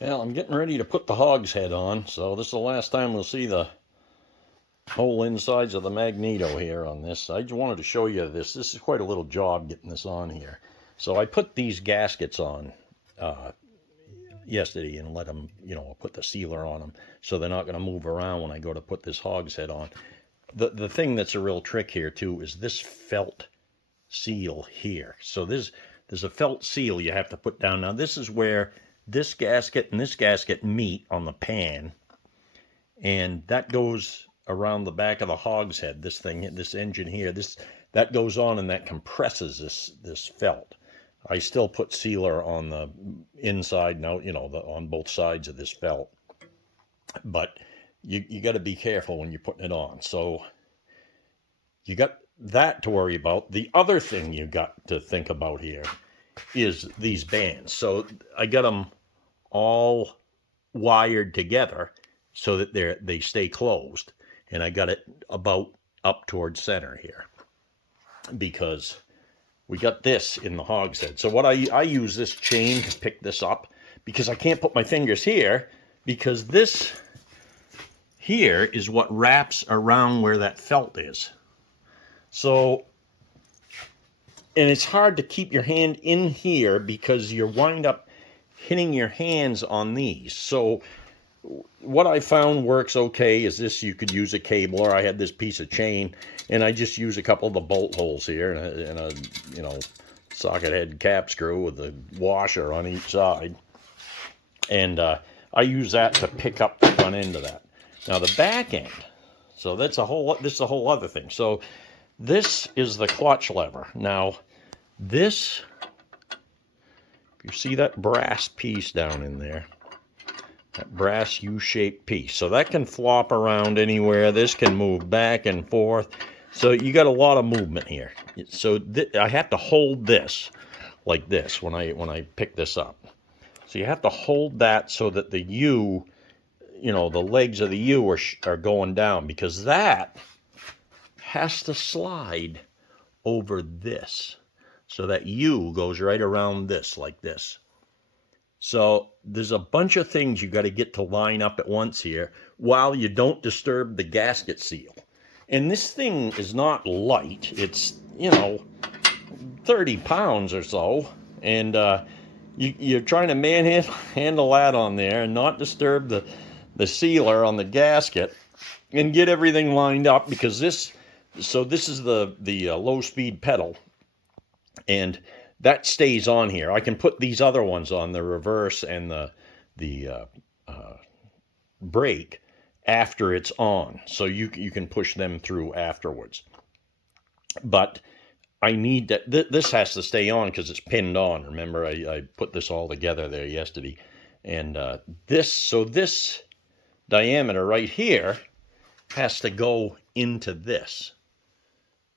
Well, I'm getting ready to put the Hogs head on, so this is the last time we'll see the whole insides of the magneto here on this. I just wanted to show you this. This is quite a little job getting this on here. So I put these gaskets on yesterday and let them, put the sealer on them so they're not going to move around when I go to put this Hogs head on. The thing that's a real trick here too is this felt seal here. So there's a felt seal you have to put down. Now this is where this gasket and this gasket meet on the pan, and that goes around the back of the hogshead. This thing, this engine here, that goes on and that compresses this felt. I still put sealer on the inside now, on both sides of this felt, but you got to be careful when you're putting it on. So you got that to worry about. The other thing you got to think about here is these bands. So I got them all wired together so that they stay closed, and I got it about up towards center here because we got this in the hogshead. So what I use this chain to pick this up because I can't put my fingers here because this here is what wraps around where that felt is. So, and it's hard to keep your hand in here because you wind up hitting your hands on these. So what I found works okay is this. You could use a cable, or I had this piece of chain, and I just use a couple of the bolt holes here and a socket head cap screw with a washer on each side. And I use that to pick up the front end of that. Now the back end, so this is a whole other thing. So this is the clutch lever. Now this, if you see that brass piece down in there, that brass U-shaped piece, so that can flop around anywhere. This can move back and forth. So you got a lot of movement here. So I have to hold this like this when I pick this up. So you have to hold that so that the U, the legs of the U are going down, because that has to slide over this. So that U goes right around this like this. So there's a bunch of things you got to get to line up at once here while you don't disturb the gasket seal. And this thing is not light. It's, 30 pounds or so. And you're trying to manhandle that on there and not disturb the sealer on the gasket and get everything lined up, because this is the low speed pedal, and that stays on here. I can put these other ones on, the reverse and the brake, after it's on, so you can push them through afterwards. But I need that. This has to stay on because it's pinned on. Remember, I put this all together there yesterday, and this diameter right here has to go into this.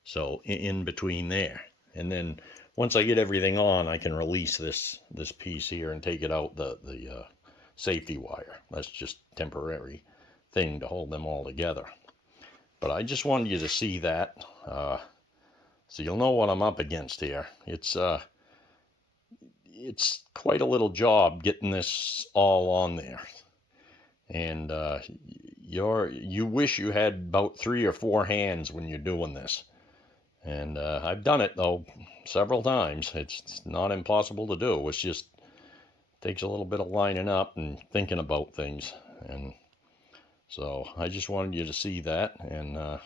So in between there, and then once I get everything on, I can release this piece here and take it out, the safety wire. That's just temporary thing to hold them all together. But I just wanted you to see that, so you'll know what I'm up against here. It's quite a little job getting this all on there, and you wish you had about 3 or 4 hands when you're doing this. And I've done it, though, several times. It's not impossible to do. It's just takes a little bit of lining up and thinking about things. And so I just wanted you to see that, and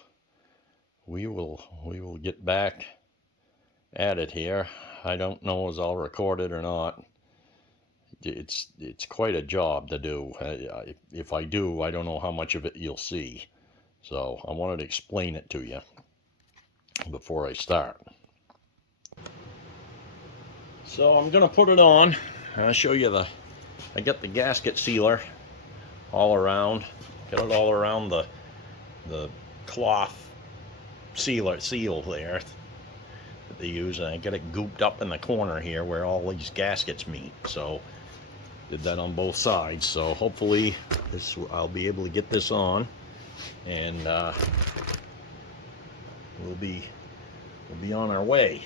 we will get back at it here. I don't know as I'll record it or not. It's quite a job to do. If I do, I don't know how much of it you'll see. So I wanted to explain it to you before I start. So I'm gonna put it on. I'll show you I got the gasket sealer all around. Got it all around the cloth seal there that they use, and I got it gooped up in the corner here where all these gaskets meet. So did that on both sides. So hopefully I'll be able to get this on, and we'll be on our way.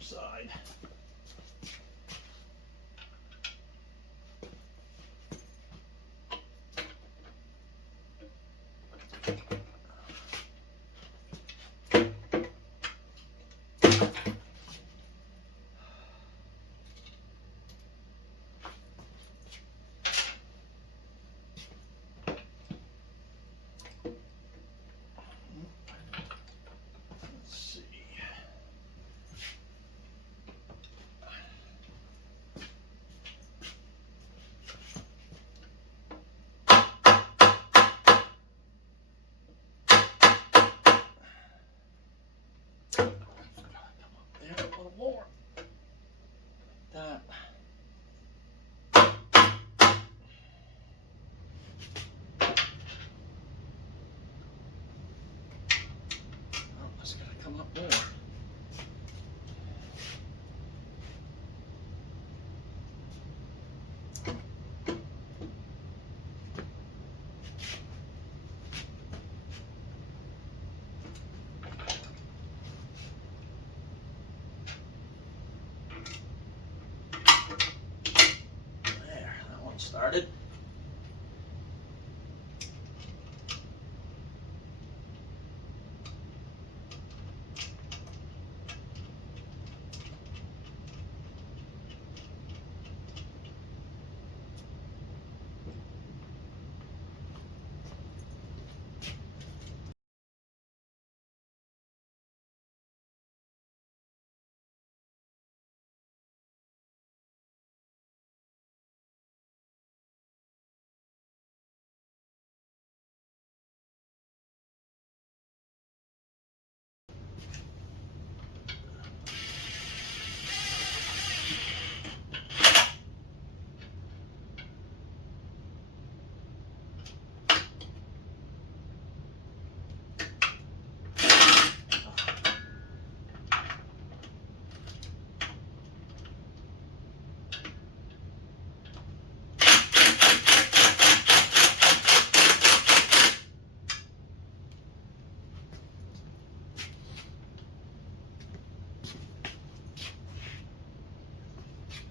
other side. There, a little more. That. Oh, it's gotta come up more. There, that one started.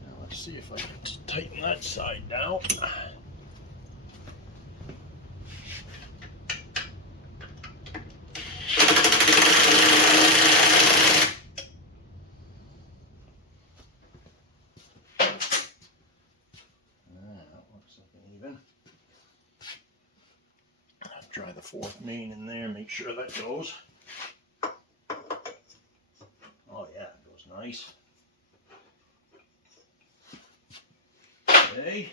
Now let's see if I can tighten that side down. Try the fourth main in there, make sure that goes. Oh yeah, it goes nice. Okay.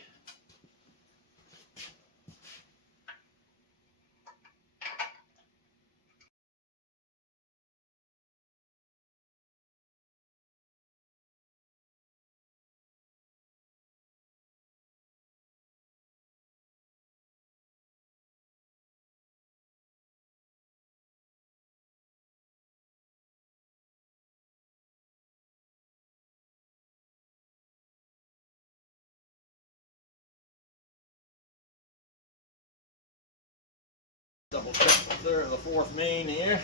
Double check the fourth main here.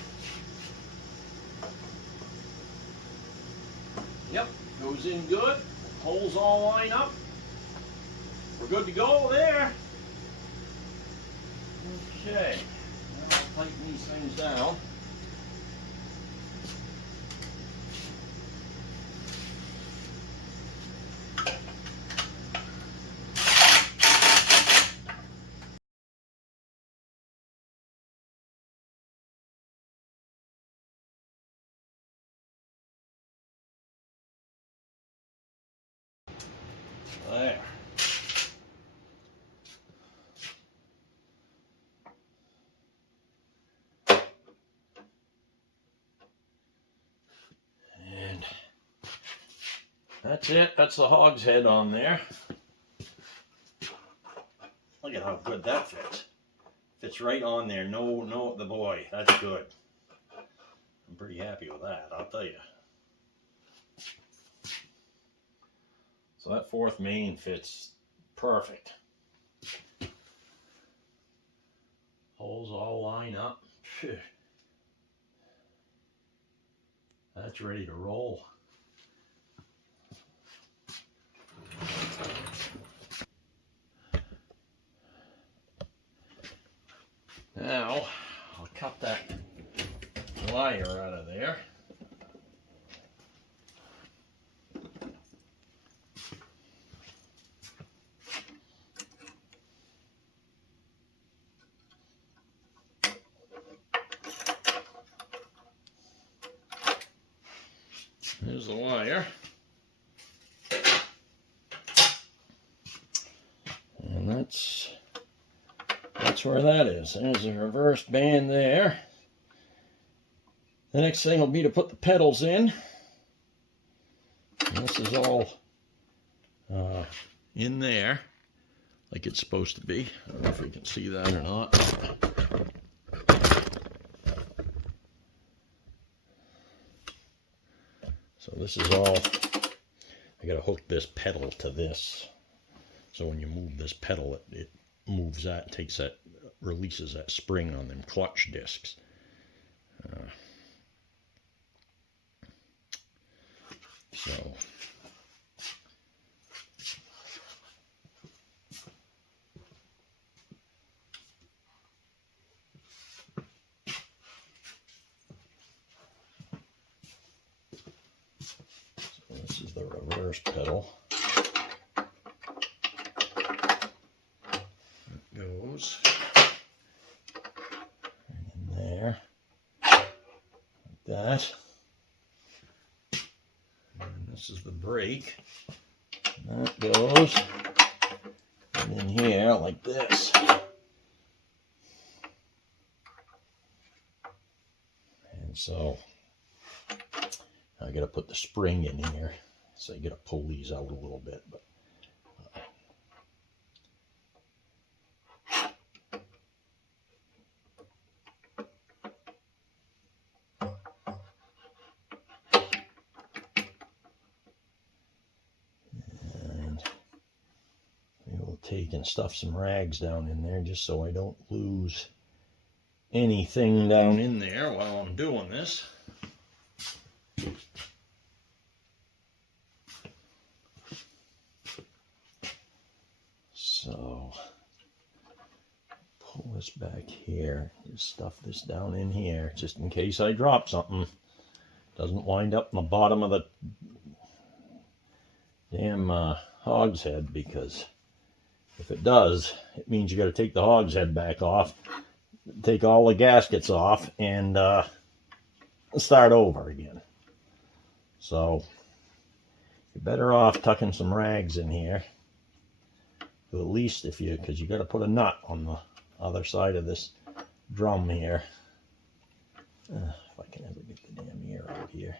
Yep, goes in good. Holes all line up. We're good to go there. Okay, now I'll tighten these things down. There. And that's it. That's the hog's head on there. Look at how good that fits. Fits right on there. No, the boy. That's good. I'm pretty happy with that, I'll tell you. So that fourth main fits perfect. Holes all line up. Phew. That's ready to roll. wire out of there. Here's the wire. And that's where that is. There's a reverse band there. The next thing will be to put the pedals in. And this is all in there, like it's supposed to be. I don't know if you can see that or not. So this is all, I gotta hook this pedal to this. So when you move this pedal, it moves that, takes that, releases that spring on them clutch discs. So this is the reverse pedal. It goes in there, like that. And this is the brake. And that goes in here like this. And so I got to put the spring in here, so you got to pull these out a little bit. But and we will take and stuff some rags down in there just so I don't lose anything down in there while I'm doing this. So pull this back here, just stuff this down in here, just in case I drop something. Doesn't wind up in the bottom of the damn hogs head, because if it does, it means you got to take the hogs head back off, take all the gaskets off, and start over again. So you're better off tucking some rags in here. At least if you, because you got to put a nut on the other side of this drum here. If I can ever get the damn ear out here.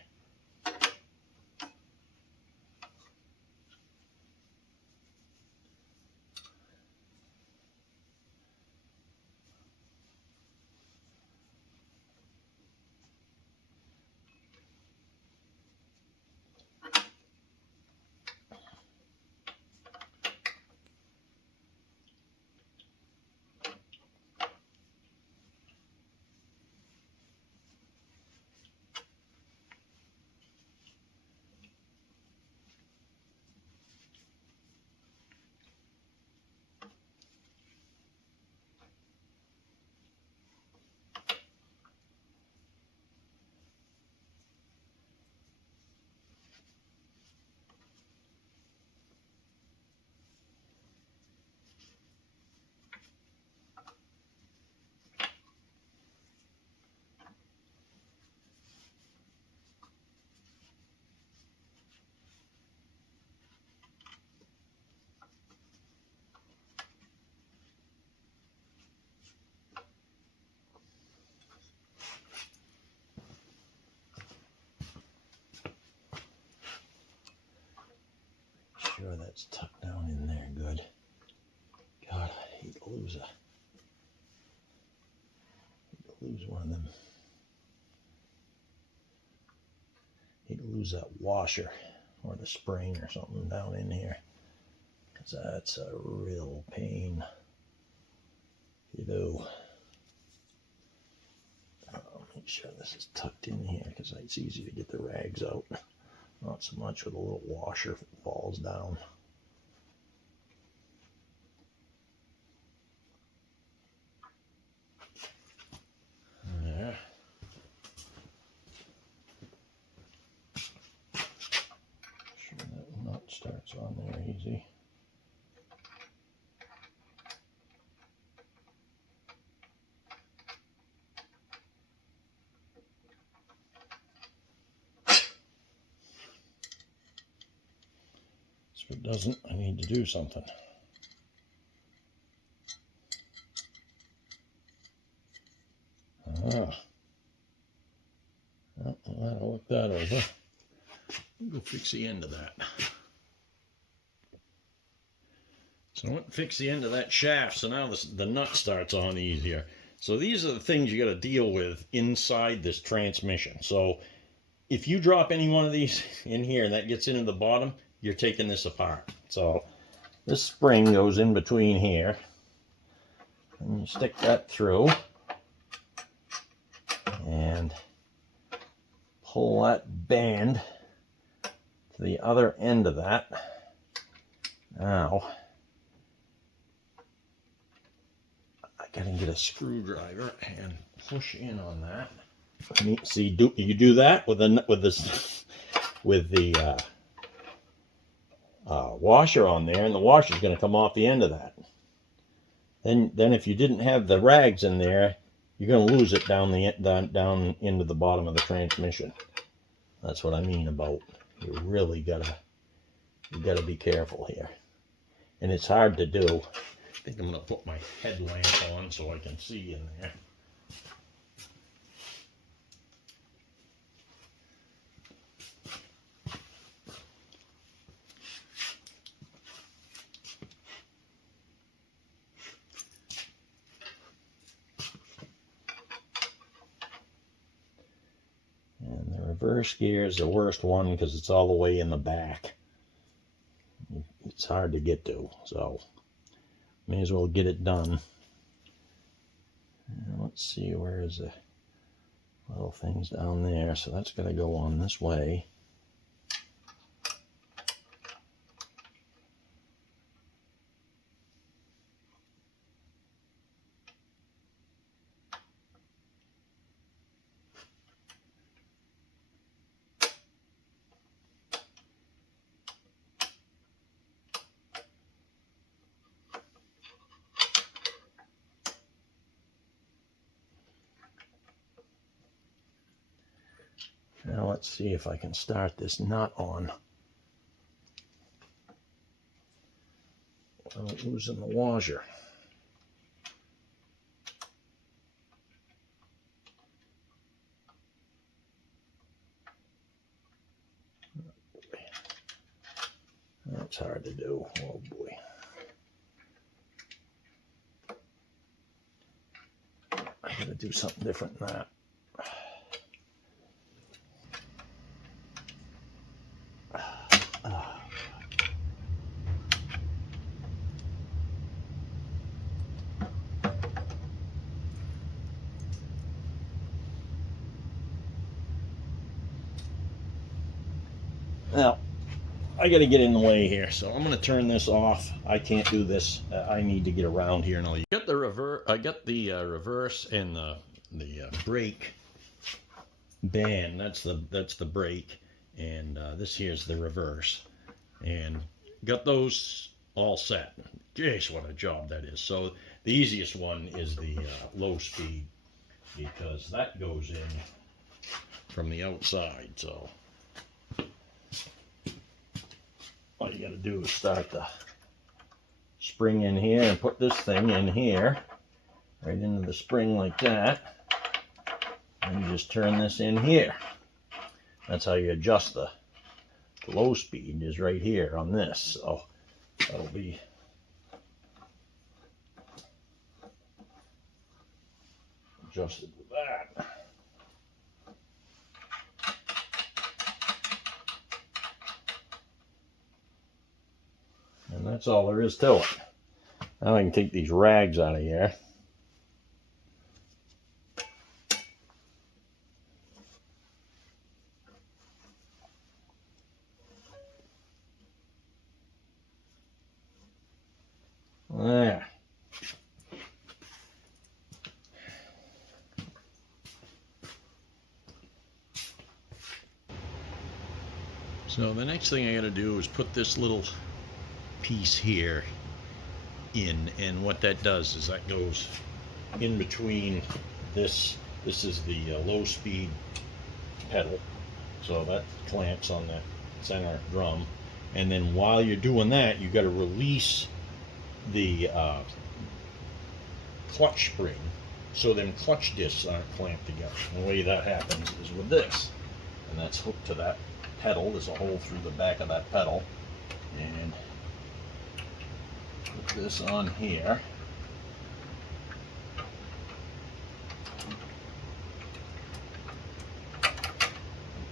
Sure that's tucked down in there good. God, I hate to lose one of them. Hate to lose that washer or the spring or something down in here, because that's a real pain. You do. I'll make sure this is tucked in here, because it's easy to get the rags out. Not so much with a little washer if it falls down. There. starts on there easy. If it doesn't, I need to do something. Ah. Well, that'll look that over. Go fix the end of that. So I went and fixed the end of that shaft, so now the nut starts on easier. So these are the things you got to deal with inside this transmission. So if you drop any one of these in here and that gets into the bottom, you're taking this apart. So this spring goes in between here, and you stick that through and pull that band to the other end of that. Now I gotta get a screwdriver and push in on that. See, you do that with the washer on there, and the washer's going to come off the end of that. Then if you didn't have the rags in there, you're going to lose it down into the bottom of the transmission. That's what I mean about you really gotta be careful here, and it's hard to do. I think I'm going to put my headlamp on so I can see in there. And the reverse gear is the worst one because it's all the way in the back. It's hard to get to, so may as well get it done. And let's see, where is the little things down there? So that's going to go on this way. Now let's see if I can start this nut on without losing the washer. That's hard to do. Oh boy. I gotta do something different than that. Now, I got to get in the way here, so I'm going to turn this off. I can't do this. I need to get around here and all. I got the reverse and the brake band. That's the brake, and this here's the reverse, and got those all set. Jeez, what a job that is. So the easiest one is the low speed, because that goes in from the outside. So all you got to do is start the spring in here and put this thing in here, right into the spring like that, and you just turn this in here. That's how you adjust the low speed, is right here on this. So that'll be adjusted with that. And that's all there is to it. Now I can take these rags out of here. There. So the next thing I got to do is put this little piece here in, and what that does is that goes in between this. This is the low speed pedal, so that clamps on that center drum, and then while you're doing that, you got to release the clutch spring so them clutch discs aren't clamped together. And the way that happens is with this, and that's hooked to that pedal. There's a hole through the back of that pedal, and put this on here.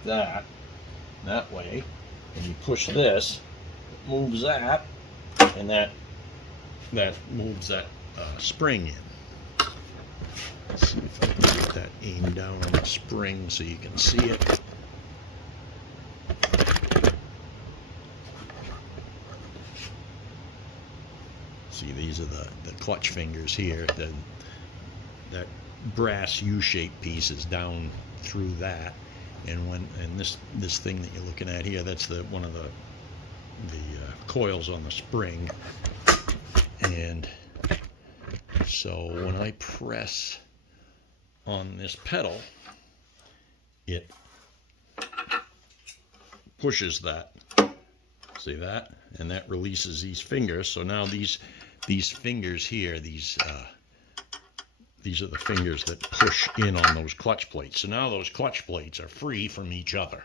Like that way, and you push this, it moves that, and that moves that spring in. Let's see if I can get that aimed down on the spring so you can see it. See, these are the clutch fingers here. That brass U-shaped piece is down through that. And this thing that you're looking at here, that's one of the coils on the spring. And so when I press on this pedal, it pushes that. See that? And that releases these fingers. So now these fingers here, these are the fingers that push in on those clutch plates. So now those clutch plates are free from each other,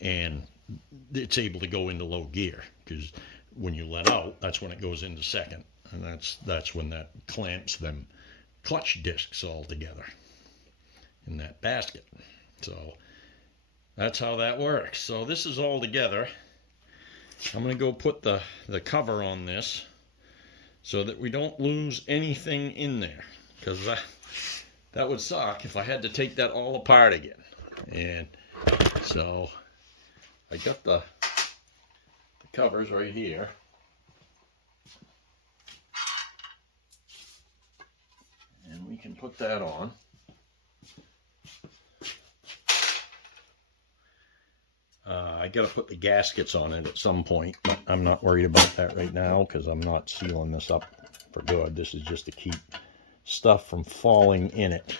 and it's able to go into low gear, because when you let out, that's when it goes into second, and that's when that clamps them clutch discs all together in that basket. So that's how that works. So this is all together. I'm going to go put the cover on this so that we don't lose anything in there, because that would suck if I had to take that all apart again. And so I got the covers right here. And we can put that on. I got to put the gaskets on it at some point, but I'm not worried about that right now because I'm not sealing this up for good. This is just to keep stuff from falling in it.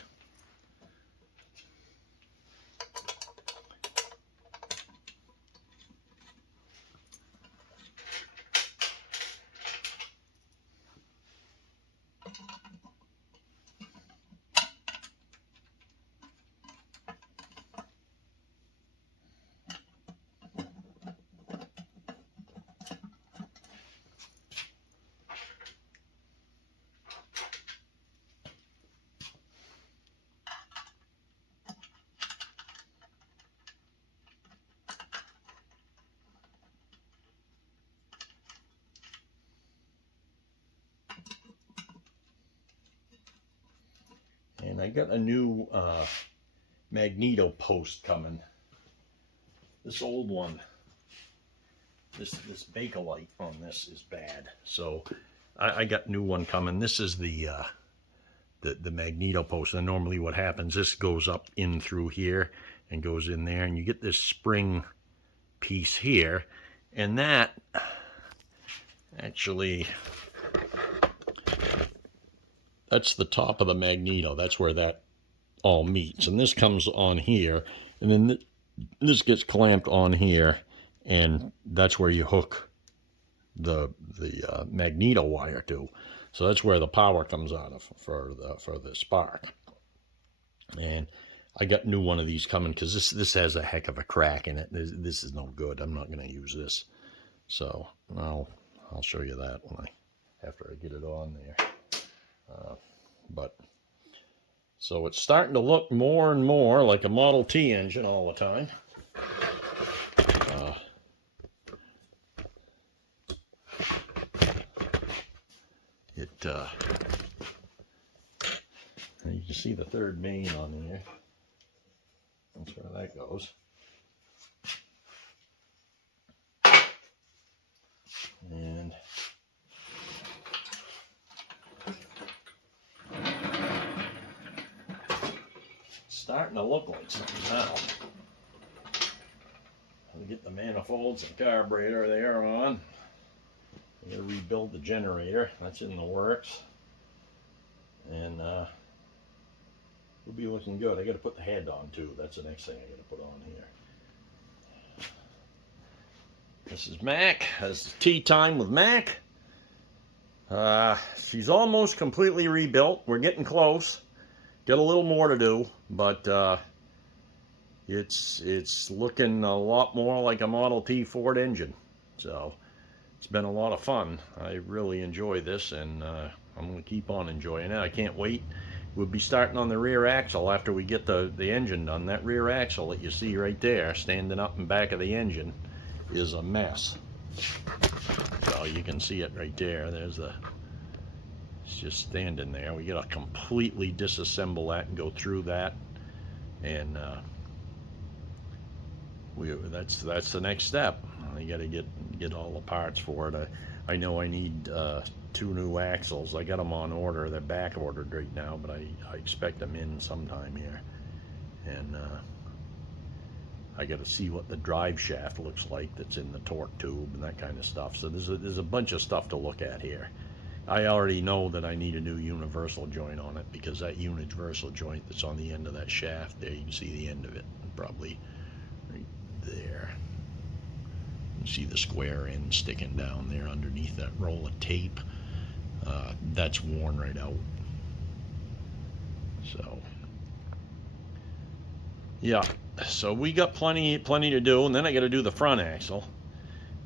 And I got a new magneto post coming. This old one, this Bakelite on this is bad. So I got a new one coming. This is the magneto post. And normally what happens, this goes up in through here and goes in there, and you get this spring piece here, and that actually, that's the top of the magneto. That's where that all meets, and this comes on here, and then this gets clamped on here, and that's where you hook the magneto wire to. So that's where the power comes out of for the spark. And I got a new one of these coming because this has a heck of a crack in it. This is no good. I'm not going to use this. So I'll show you that after I get it on there. But so it's starting to look more and more like a Model T engine all the time. You can see the third main on there. That's where that goes. And it's starting to look like something now. get the manifolds and carburetor there on. I'm going to rebuild the generator. That's in the works. And we'll be looking good. I got to put the head on too. That's the next thing I got to put on here. This is Mac. This is tea time with Mac. She's almost completely rebuilt. We're getting close. Got a little more to do, but it's looking a lot more like a Model T Ford engine. So it's been a lot of fun. I really enjoy this, and I'm going to keep on enjoying it. I can't wait. We'll be starting on the rear axle after we get the engine done. That rear axle that you see right there, standing up in back of the engine, is a mess. So you can see it right there. It's just standing there. We got to completely disassemble that and go through that, and that's the next step. I got to get all the parts for it. I know I need 2 new axles. I got them on order. They're back ordered right now, but I expect them in sometime here. And I got to see what the drive shaft looks like that's in the torque tube and that kind of stuff. So there's a bunch of stuff to look at here. I already know that I need a new universal joint on it, because that universal joint that's on the end of that shaft there, you can see the end of it, probably right there. You see the square end sticking down there underneath that roll of tape. That's worn right out. So yeah, so we got plenty to do, and then I got to do the front axle.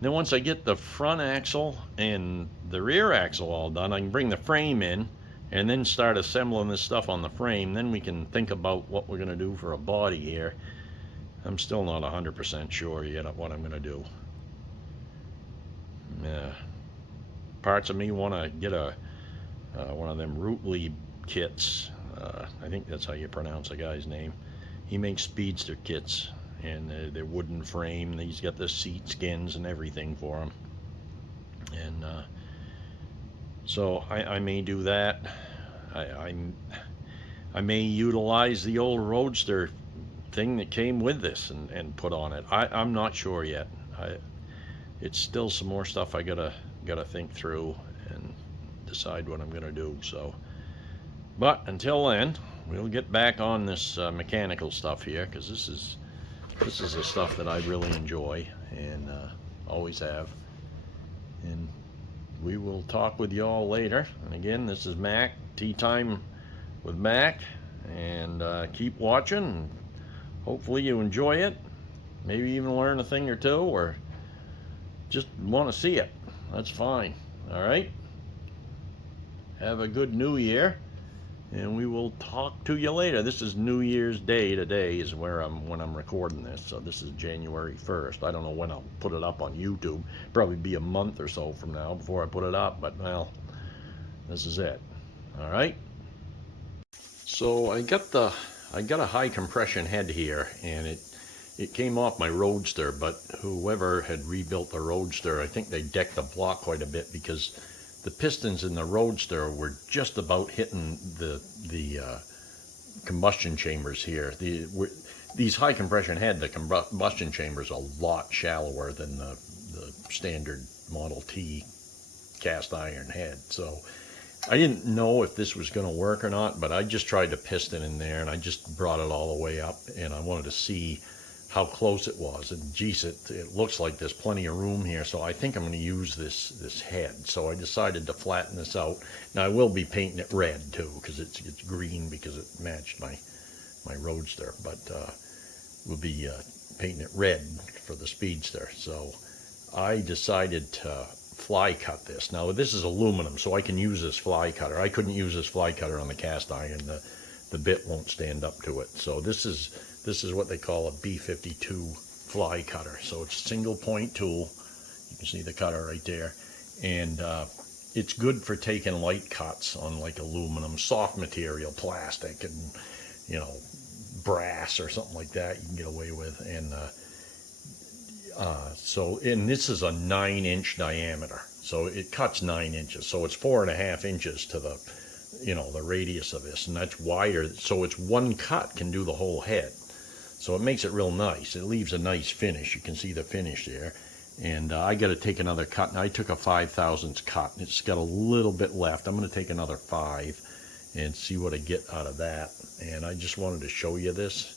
Then once I get the front axle and the rear axle all done, I can bring the frame in and then start assembling this stuff on the frame. Then we can think about what we're going to do for a body here. I'm still not 100% sure yet of what I'm going to do. Parts of me want to get one of them Rootley kits. I think that's how you pronounce a guy's name. He makes speedster kits, and they're wooden frame. He's got the seat skins and everything for them. And so I may do that. I may utilize the old Roadster thing that came with this and put on it. I'm not sure yet. It's still some more stuff I gotta think through and decide what I'm gonna do. So, but until then, we'll get back on this mechanical stuff here, because this is the stuff that I really enjoy and always have. And we will talk with y'all later. And again, this is Mac, Tea Time with Mac, and keep watching. Hopefully you enjoy it. Maybe even learn a thing or two, or just want to see it. That's fine. All right. Have a good New Year, and we will talk to you later. This is New Year's Day. Today is when I'm recording this. So this is January 1st. I don't know when I'll put it up on YouTube. Probably be a month or so from now before I put it up. But well, this is it. All right. So I got a high compression head here, and it came off my Roadster, but whoever had rebuilt the Roadster, I think they decked the block quite a bit, because the pistons in the Roadster were just about hitting the combustion chambers here. These high compression head, the combustion chambers, a lot shallower than the standard Model T cast iron head. So I didn't know if this was going to work or not, but I just tried to piston in there, and I just brought it all the way up, and I wanted to see how close it was. And geez, it looks like there's plenty of room here, so I think I'm going to use this head. So I decided to flatten this out. Now I will be painting it red too, because it's green because it matched my Roadster, but we'll be painting it red for the Speedster. So I decided to fly cut this. Now this is aluminum, so I can use this fly cutter. I couldn't use this fly cutter on the cast iron. The bit won't stand up to it. So this is what they call a B52 fly cutter. So it's a single point tool. You can see the cutter right there, and it's good for taking light cuts on like aluminum, soft material, plastic, and brass or something like that you can get away with. And and this is a 9-inch diameter, so it cuts 9 inches. So it's 4.5 inches to the the radius of this, and that's wider. So it's one cut can do the whole head. So it makes it real nice. It leaves a nice finish. You can see the finish there. And I got to take another cut. Now I took a 5/1000 cut. It's got a little bit left. I'm going to take another 5 and see what I get out of that. And I just wanted to show you this.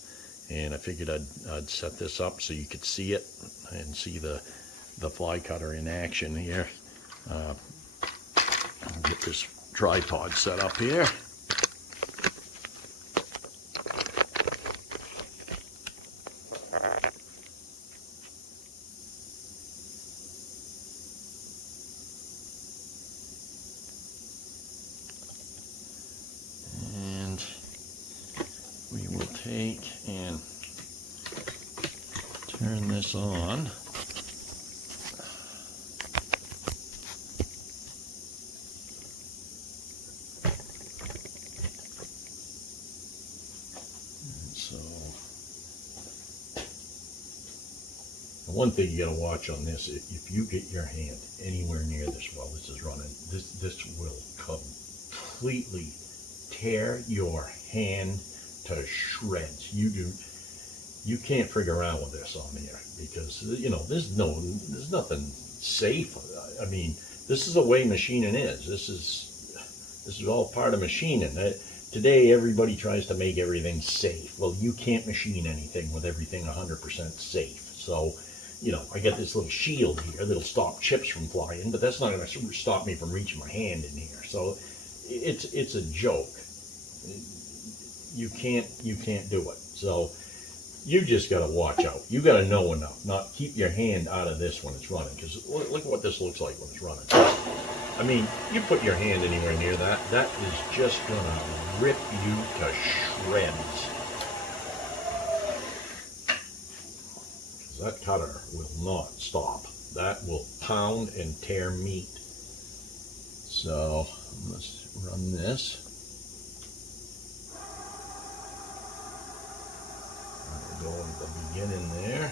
And I figured I'd set this up so you could see it and see the fly cutter in action here. I'll get this tripod set up here. And we will take and turn this on. So, one thing you got to watch on this, if you get your hand anywhere near this while this is running, this will completely tear your hand to shreds. You can't frig around with this on here because there's nothing safe. I mean, this is the way machining is. This is all part of machining. Today everybody tries to make everything safe. Well, you can't machine anything with everything 100% safe. So, I got this little shield here that'll stop chips from flying, but that's not going to stop me from reaching my hand in here. So, it's a joke. You can't do it. So you just got to watch out. You got to know enough, not keep your hand out of this when it's running. Because look at what this looks like when it's running. I mean, you put your hand anywhere near that is just gonna rip you to shreds. That cutter will not stop. That will pound and tear meat. So let's run this. Go at the beginning there.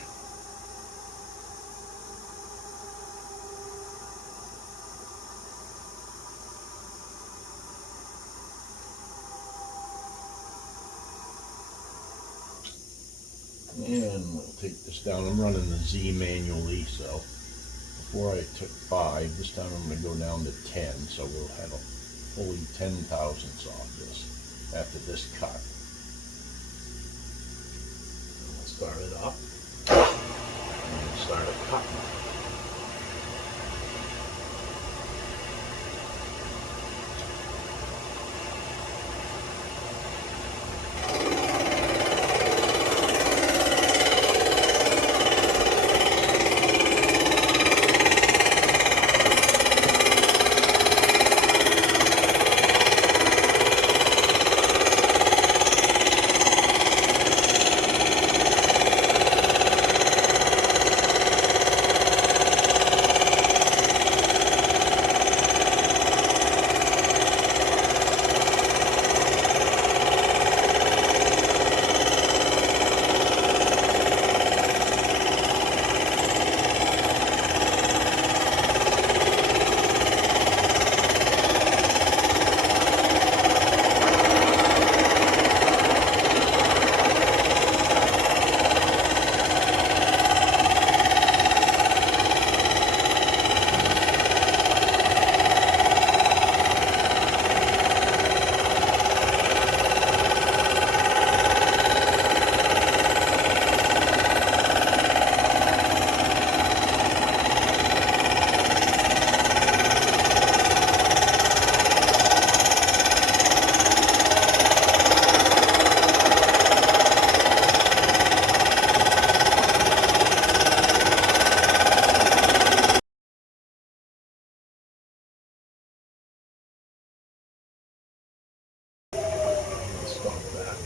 And we'll take this down. I'm running the Z manually, so before I took 5, this time I'm going to go down to 10, so we'll have a fully 10 thousandths off this after this cut. Start it up and start it cutting.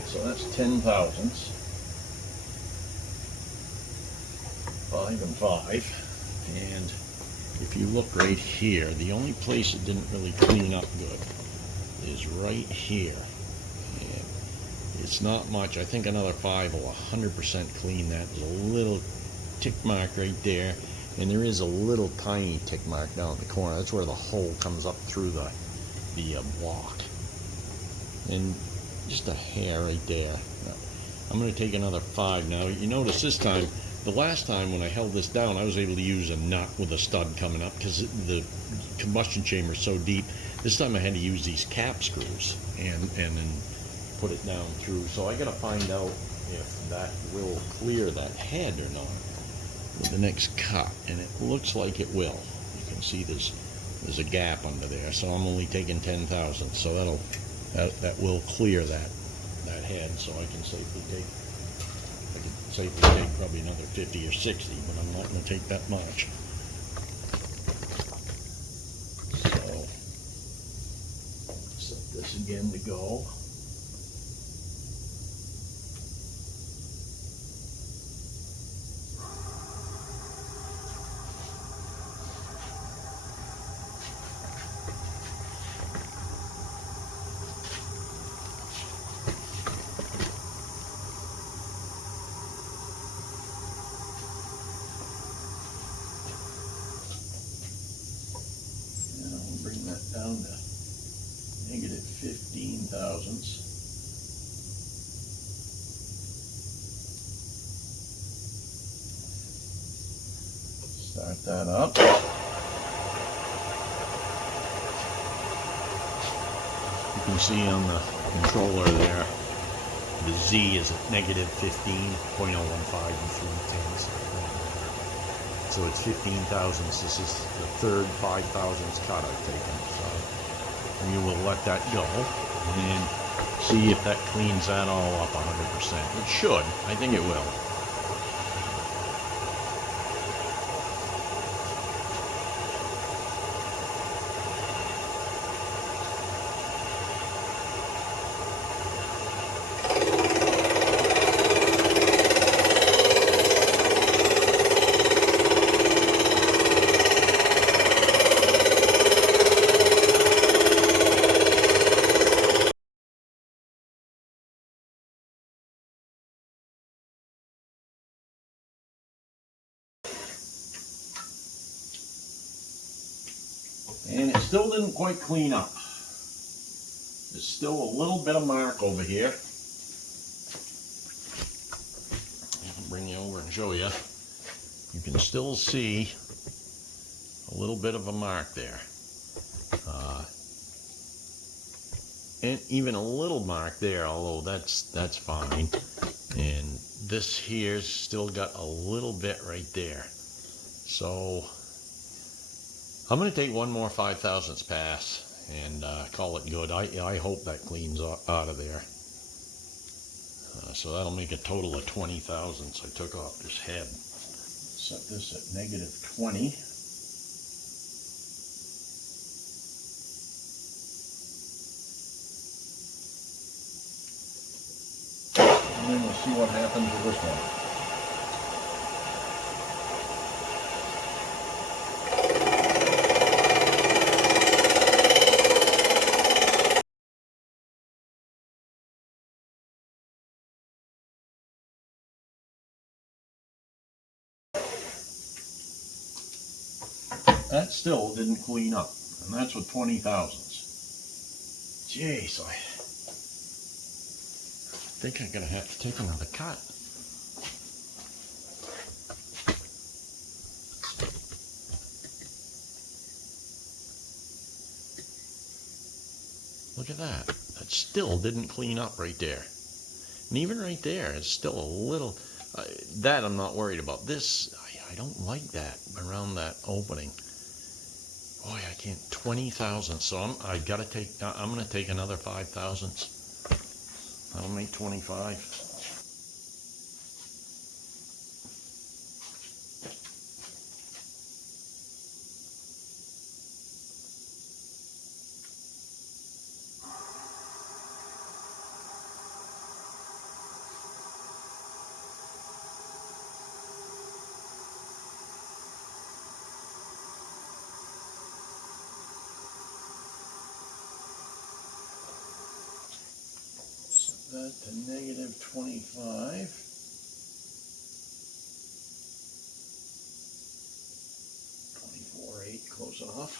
So that's 10 thousandths, 5 and 5, and if you look right here, the only place it didn't really clean up good is right here, and it's not much. I think another 5 will 100% clean that. There's a little tick mark right there, and there is a little tiny tick mark down in the corner. That's where the hole comes up through the block, and just a hair right there. I'm going to take another 5 now. You notice this time, the last time when I held this down, I was able to use a nut with a stud coming up because the combustion chamber is so deep. This time I had to use these cap screws and then put it down through. So I got to find out if that will clear that head or not with the next cut, and it looks like it will. You can see there's a gap under there, so I'm only taking 10 thousandths, so that will clear that head, so I can safely take probably another 50 or 60, but I'm not going to take that much. So set this again to go. Bring that down to negative 15 thousandths. Start that up. You can see on the controller there, the Z is at negative 15.015 and 3/10. So it's 15 thousandths. This is the third 5 thousandths cut I've taken. So we will let that go and see if that cleans that all up 100%. It should. I think it will. And it still didn't quite clean up. There's still a little bit of mark over here. I'll bring you over and show you. You can still see a little bit of a mark there. And even a little mark there, although that's fine. And this here's still got a little bit right there. So I'm going to take one more 5 thousandths pass and call it good. I hope that cleans out of there. So that'll make a total of 20 thousandths I took off this head. Set this at negative 20. And then we'll see what happens with this one. That still didn't clean up, and that's with 20 thousandths. Jeez, I think I'm gonna have to take another cut. Look at that. That still didn't clean up right there. And even right there, it's still a little, that I'm not worried about. This, I don't like that around that opening. Boy, I can't, 20 thousandths. So I'm going to take another 5 thousandths. That'll make 25. That to negative 25. $24.8, close it off.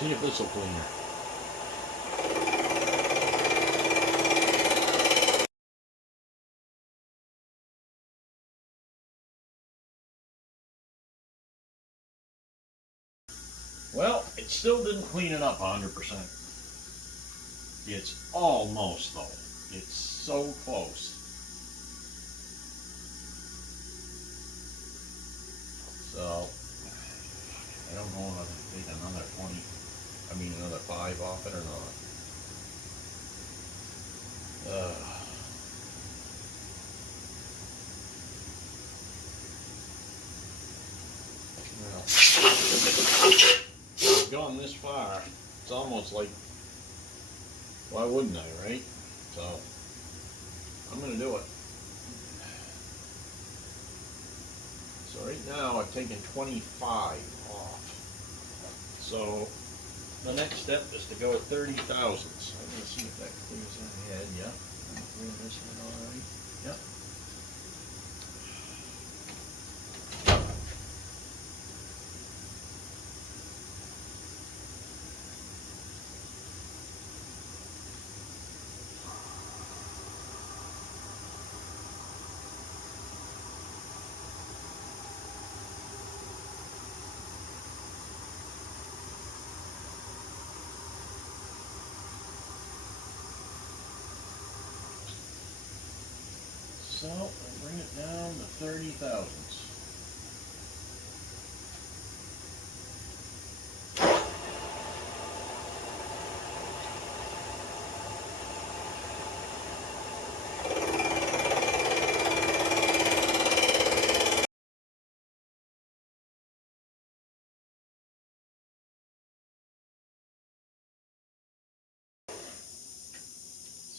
See if this will clean her. Well, it still didn't clean it up 100%. It's almost, though. It's so close. So, I don't know if I can take another 5 off it or not. Well, I've gone this far. It's almost like, why wouldn't I, right? So, I'm going to do it. So right now I've taken 25 off. So the next step is to go at 30 thousandths. I'm going to see if that clears that head. Yep. Clear this head all right. Yep. So I bring it down to 30 thousandths.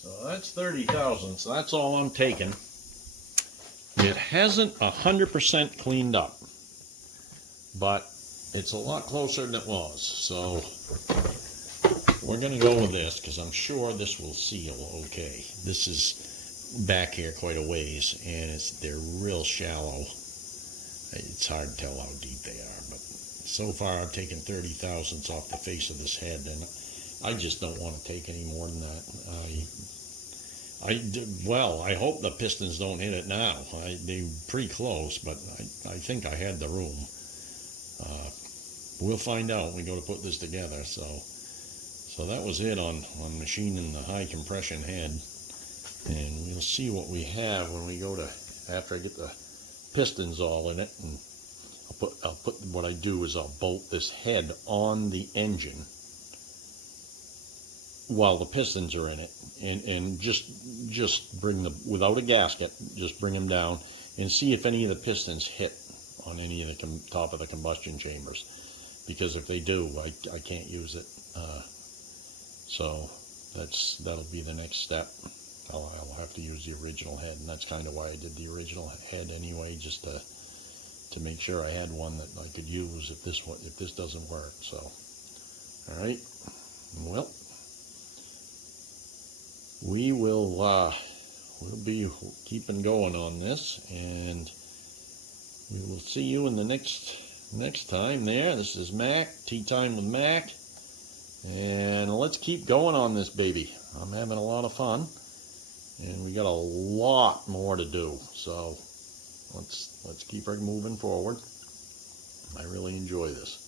So that's 30 thousandths. That's all I'm taking. It hasn't 100% cleaned up, but it's a lot closer than it was. So we're going to go with this because I'm sure this will seal okay. This is back here quite a ways, and they're real shallow. It's hard to tell how deep they are, but so far I've taken 30 thousandths off the face of this head, and I just don't want to take any more than that. Well, I hope the pistons don't hit it now. They're pretty close, but I think I had the room. We'll find out when we go to put this together. So that was it on machining the high compression head, and we'll see what we have when we go to, after I get the pistons all in it, and I'll put what I do is I'll bolt this head on the engine while the pistons are in it, and just bring them without a gasket, just bring them down and see if any of the pistons hit on any of the top of the combustion chambers, because if they do, I can't use it. So that'll be the next step. I'll have to use the original head, and that's kind of why I did the original head anyway, just to make sure I had one that I could use if this doesn't work. So, all right, well, we'll be keeping going on this, and we will see you in the next time there. This is Mac, Tea Time with Mac, and let's keep going on this baby. I'm having a lot of fun, and we got a lot more to do, so let's keep moving forward. I really enjoy this.